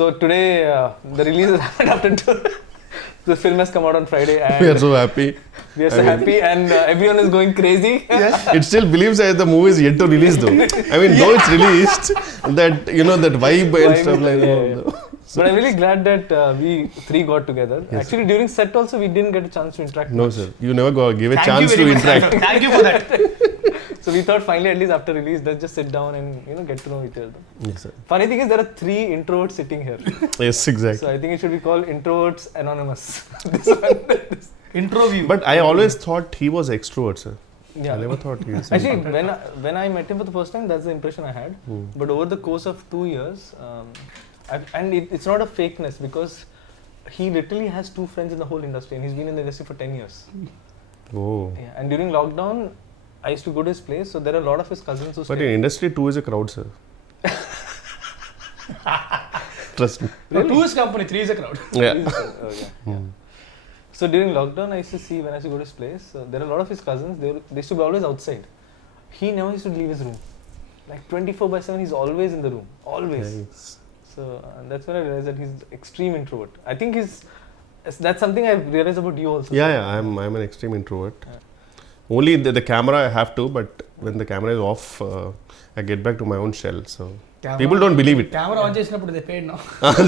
So today the release has happened after two. The film has come out on Friday and We are so happy. We are so happy and everyone is going crazy. It still believes that the movie is yet to release though. I mean, though it's released, that that vibe and stuff like that. But I'm really glad that we three got together. Yes. Actually, during set also we didn't get a chance to interact. No, sir. You never gave a chance to interact. Thank you for that. So we thought finally, at least after release, let's just sit down and get to know each other. Yes, sir. Funny thing is, there are 3 introverts sitting here. Yes, exactly. So I think it should be called Introverts Anonymous. Intro view. But I always thought he was extrovert, sir. Yeah. I never thought he was. Actually, when I met him for the first time, that's the impression I had. But over the course of 2 years, and it's not a fakeness because he literally has 2 friends in the whole industry and he's been in the industry for 10 years. Oh. Yeah, and during lockdown, I used to go to his place, so there are a lot of his cousins who But in industry, 2 is a crowd, sir. Trust me. Really? 2 is company, 3 is a crowd. Yeah. Yeah. So during lockdown, I used to see when I used to go to his place, there are a lot of his cousins, they used to be always outside. He never used to leave his room. Like 24/7, he's always in the room. Always. Nice. So that's when I realized that he's extreme introvert. I think that's something I've realized about you also. Yeah, I'm an extreme introvert. Yeah. Only the camera I have to, but when the camera is off, I get back to my own shell. So people don't believe it. Camera on చేసినప్పుడు they paid no.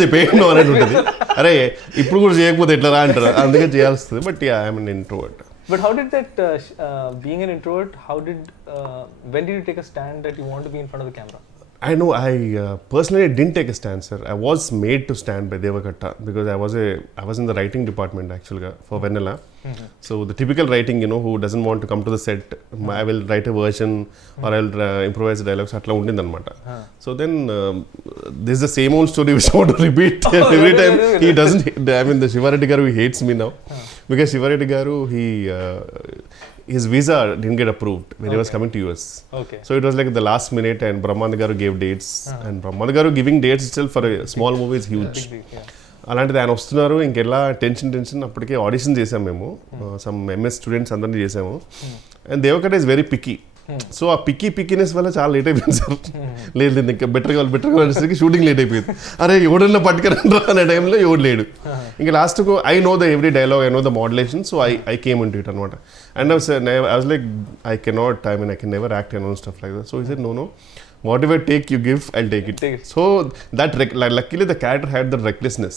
They paid no అని ఉంటుంది. అరే ఇప్పుడు కూడా చేయకపోతే ఎట్లా రా అంటారు. అందుకే చేయాల్సింది. But yeah, I'm an introvert. But how did that being an introvert? When did you take a stand that you want to be in front of the camera? I know. I personally didn't take a stand, sir. I was made to stand by Devakatta because I was in the writing department actually for Vennela. So the typical writing, who doesn't want to come to the set, I will write a version or I'll improvise the dialogues. Atla undindi anamata. So then this is the same old story which I want to repeat every time. He doesn't. I mean, the Shivareddy garu, he hates me now because Shivareddy garu, his visa didn't get approved when he was coming to US. Okay. So it was like the last minute and Brahmanandam garu gave dates and Brahmanandam garu giving dates itself for a small movie is huge. అలాంటిది ఆయన వస్తున్నారు ఇంకెలా tension అప్పటికే audition చేసాము మేము some MS students అందరినీ చేసాము and Deva Katta is very picky so uh pickiness వల్ల చాలా లేట్ అయిపోయింది సార్ లేదు ఇంకా బెటర్ కావాలి షూటింగ్ లేట్ అయిపోయింది అరే ఎవడన్నా పట్టుకురండి అనే టైంలో ఎవడు లేడు ఇంకా లాస్ట్కు I know the every dialogue I know the modulation so I came in to it అనమాట and I was like I cannot I can never act and stuff like that so he said no whatever take you give, I'll take it. So that luckily the character had the recklessness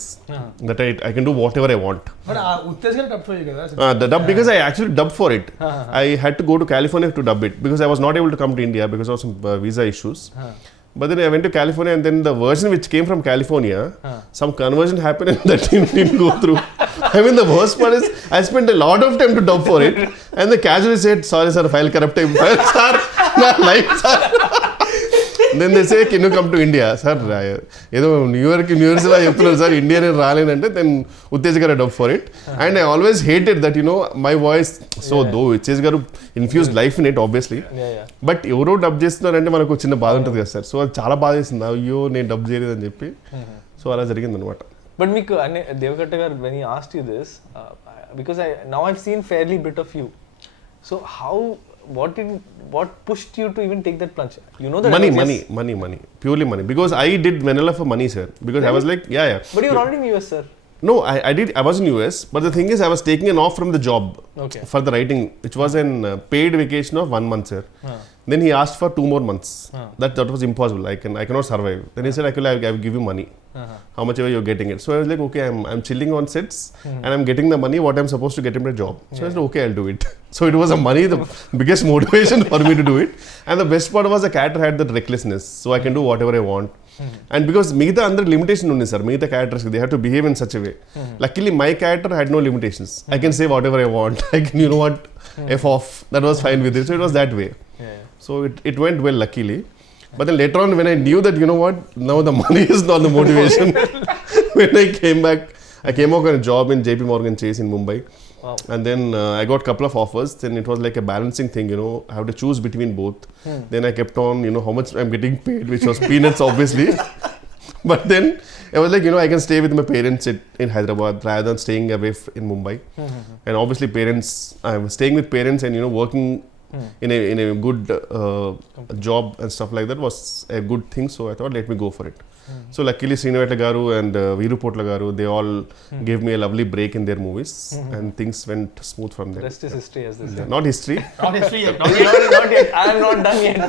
that I can do whatever I want. But Uttesgar dubbed for you guys. The dub because I actually dubbed for it. I had to go to California to dub it because I was not able to come to India because of some visa issues. But then I went to California and then the version which came from California, some conversion happened and that didn't go through. I mean the worst part is I spent a lot of time to dub for it and the casually said, sorry sir, file corrupted. Sir, my life sir. Then they say, can you come to India? Sir, ఏదో new years లా చెప్తున్నారు sir India నేను రాలేనంటే then Uttej garu dub for it and I always hated that my voice so though Uttej garu infuse life in it obviously but ఎవరో dub చేస్తున్నారంటే మనకు చిన్న బాధ ఉంటుంది కదా సార్ సో అది చాలా బాధ వేసింది అయ్యో నేను డబ్ చేయలేదని చెప్పి సో అలా జరిగింది అనమాట బట్ మీకు దేవకట్ట గారు when he asked you this because now I've seen fairly bit of you so how what pushed you to even take that plunge? That money, purely money. Because I did Vennela for money, sir. Because really? I was like, yeah. But you were already in US, sir. No, I was in US. But the thing is, I was taking an off from the job for the writing, which was a paid vacation of 1 month, sir. Then he asked for 2 more months. That was impossible. I cannot survive. Then he said, I will give you money. How much ever you're getting it. So I was like, okay, I'm chilling on sets and I'm getting the money what I'm supposed to get in my job. So I said, okay, I'll do it. So it was the biggest motivation for me to do it. And the best part was the character had that recklessness. So I can do whatever I want. And because Meeta under limitation only, sir. Meeta characters, they have to behave in such a way. Luckily, my character had no limitations. I can say whatever I want. I can, F off. That was fine with it. So it was that way. So it went well, luckily. But then later on, when I knew that, now the money is not the motivation. When I came back, I came out on a job in JP Morgan Chase in Mumbai. Wow. And then I got a couple of offers. Then it was like a balancing thing, I have to choose between both. Then I kept on, how much I'm getting paid, which was peanuts, obviously. But then I was like, I can stay with my parents in Hyderabad rather than staying away in Mumbai. And obviously I was staying with parents and, working in a good job and stuff like that was a good thing. So I thought, let me go for it. So luckily Sriniveta garu and Veeru Potla garu, they all gave me a lovely break in their movies, and things went smooth from there. Rest is history, as they say. Not history. Not history yet. Not yet. I am not done yet.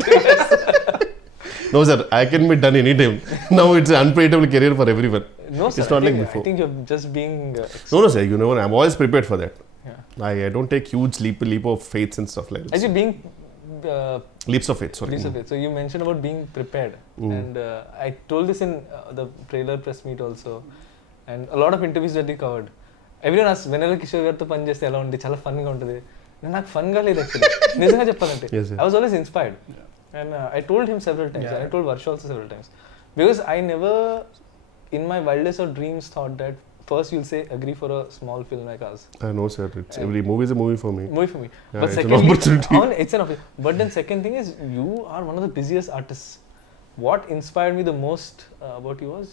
No sir, I can be done anytime. Now it's an unpredictable career for everyone. No, sir. It's not like before. I think you're just being. No sir, you know, I'm always prepared for that. Yeah. I don't take huge leap of faith and stuff like that. Actually, being. Leaps of faith, sorry. Leaps of faith. So you mentioned about being prepared, and I told this in the trailer press meet also, and a lot of interviews that we covered. Everyone asked, Vennela Kishore గారితో పని చేస్తే ఎలా ఉంది, చాలా ఫన్గా ఉంటుంది. నాకు ఫన్గా లేదు actually, నిజంగా చెప్పాలంటే. I was always inspired, and I told him several times, and I told Varsha also several times, because I never in my wildest of dreams thought that first you'll say agree for a small film like us. I know sir, it's every movie is a movie for me. Movie for me. Yeah, But it's secondly, an opportunity. It's an opportunity. But then second thing is, you are one of the busiest artists. What inspired me the most about you was,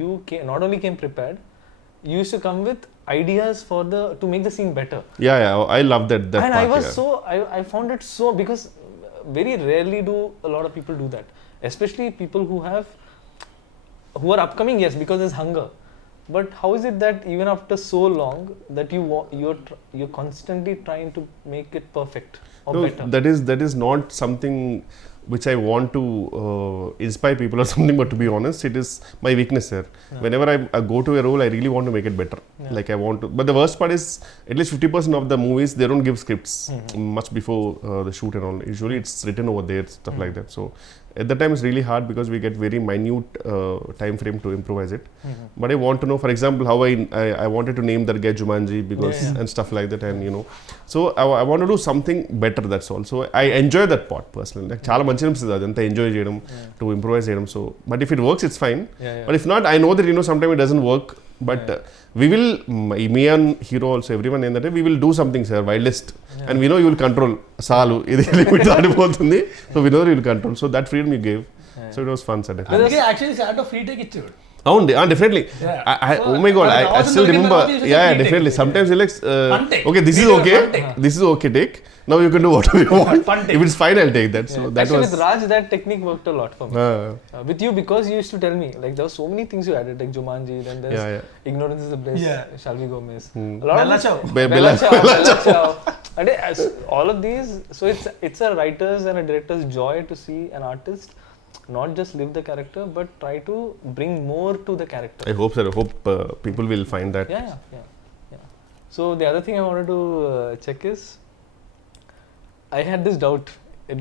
you not only came prepared, you used to come with ideas for to make the scene better. Yeah, I love that and part. I was I found it so, because very rarely do a lot of people do that, especially people who are upcoming, yes, because there's hunger. But how is it that even after so long that you're constantly trying to make it perfect or better? That is not something which I want to inspire people or something, but to be honest, it is my weakness here. Whenever I go to a role, I really want to make it better. Like I want to, but the worst part is, at least 50% of the movies, they don't give scripts much before the shoot and all. Usually it's written over there, stuff like that. So at that time it's really hard, because we get very minute time frame to improvise it. But I want to know, for example, how I wanted to name that guy Jumanji, because and stuff like that, and you know, so I want to do something better, that's all. So I enjoy that part personally. Like chaala manchi anisthadi adantha enjoy cheyadam, to improvise cheyadam. So but if it works, it's fine. But if not, I know that, you know, sometimes it doesn't work, but we will, me and hero also, everyone in that, we will do something, sir, wildest, and we know you will control salu idi limit దాటిపోతుంది, so we know that you will control. So that freedom you gave, so it was fun, sir. అందుకే actually sir free take ఇచ్చాడు. Definitely. Oh my god, I still remember. Yeah, definitely. Sometimes you like, okay, this is okay. This is okay, take. Now you can do whatever you want. If it's fine, I'll take that. So that actually, was. with Raj, that technique worked a lot for me. With you, because you used to tell me, like, there were so many things you added, like Jumanji, then there's Ignorance is the Bliss, Shall We Go Miss. A lot Bella of Ciao. Bella Ciao. And all of these, so it's a writer's and a director's joy to see an artist not just live the character, but try to bring more to the character. I hope, sir. I hope people will find that. Yeah. So the other thing I wanted to check is, I had this doubt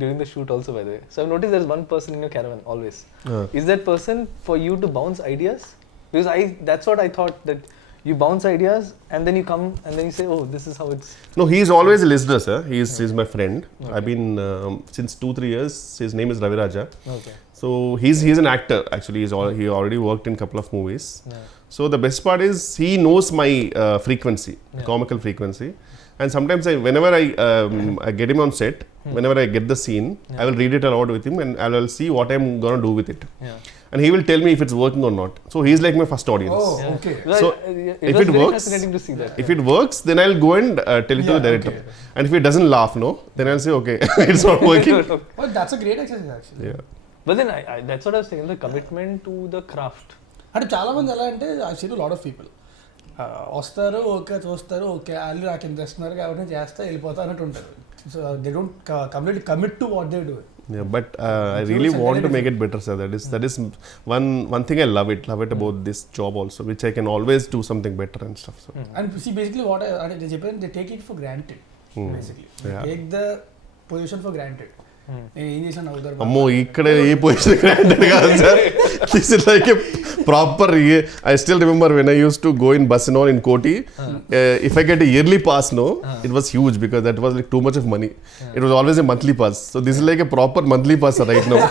during the shoot also, by the way. So I've noticed there's one person in your caravan always. Is that person for you to bounce ideas? Because that's what I thought, that you bounce ideas and then you come and then you say, oh, this is how it's. No, he's always a listener, sir. He's my friend. Okay. I've been since 2-3 years. His name is Ravi Raja. Okay. So he's an actor actually. He already worked in a couple of movies. So the best part is, he knows my frequency, comical frequency. And sometimes whenever I get him on set, whenever I get the scene, I will read it aloud with him, and I will see what I'm gonna do with it. And he will tell me if it's working or not. So he's like my first audience. Oh, okay. So if it works, fascinating to see that. If it works, then I'll go and tell it to the director. Okay. And if it doesn't laugh, no, then I'll say, okay, it's not working. Well, that's a great exercise actually. Yeah. But then that's what I was saying, the commitment to the craft. అంటే చాలా మంది ఎలా అంటే, I seen lot of people వస్తారు, okay చూస్తారు, okay వాళ్ళు నాకు ఇంత ఇస్తున్నారు కాబట్టి నేను చేస్తా వెళ్ళిపోతా అన్నట్టు ఉంటారు. So they don't completely commit to what they do. Yeah, but I really want to make it better, sir. That is one thing I love it about this job also, which I can always do something better and stuff. So. And see, basically what they చెప్పారు, they take it for granted. Basically, take the position for granted. నేను ఏం చేశాను అవుతారు. అమ్మో, ఇక్కడ ఏ position granted కాదు sir. This is like a proper. I still remember when I used to go in bus and all in Koti. If I get a yearly pass, it was huge, because that was like too much of money. It was always a monthly pass. So this is like a proper monthly pass right now.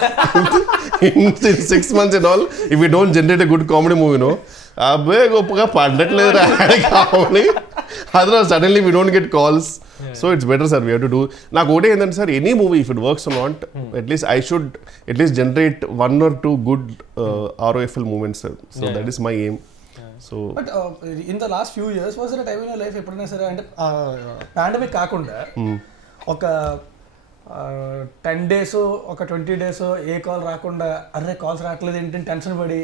In 6 months and all, if we don't generate a good comedy movie, అబ్బే గొప్పగా పడట్లేదు కావాలి. Otherwise suddenly we don't get calls. So it's better, sir. We have to do. నాకు ఒకటే ఏంటంటే, sir, any movie, if it works or not, at least I should at least generate 1 or 2 good ROFL moments, sir. So that is my aim. So but in the last few years, was there a time in your life ఎప్పుడైనా సరే, అంటే pandemic కాకుండా ఒక 10 days ఒక 20 days ఏ call రాకుండా, అరే calls రావట్లేదు ఏంటంటే టెన్షన్ పడి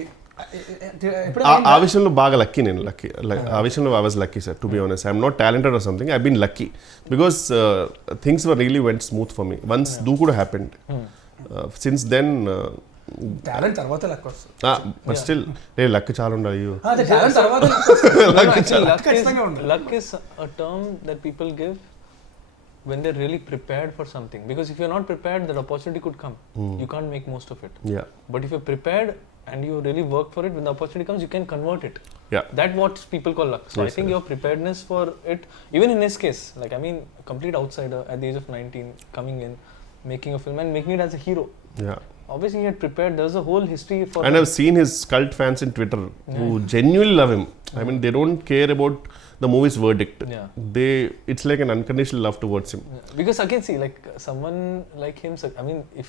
ఆ విషయంలో బాగా లక్కీ నేను ఆ విషయంలో I was lucky sir to be honest I'm not talented or something I been lucky because things were really went smooth for me once Dookudu happened since then talent తర్వాత లక్ వస్తుంది but still luck చాలా ఉండాలి talent తర్వాత luck is a term that people give when they're really prepared for something, because if you're not prepared, that opportunity could come. You can't make most of it. Yeah. But if you're prepared and you really work for it, when the opportunity comes, you can convert it. Yeah. That's what people call luck. So Yes, I think your preparedness for it, even in his case, like I mean, a complete outsider at the age of 19, coming in, making a film and making it as a hero. Yeah. Obviously he had prepared. There's a whole history for and I've seen his cult fans in Twitter who genuinely love him. I mean, they don't care about the movie's verdict. It's like an unconditional love towards him. Because again, see, like someone like him, I mean, if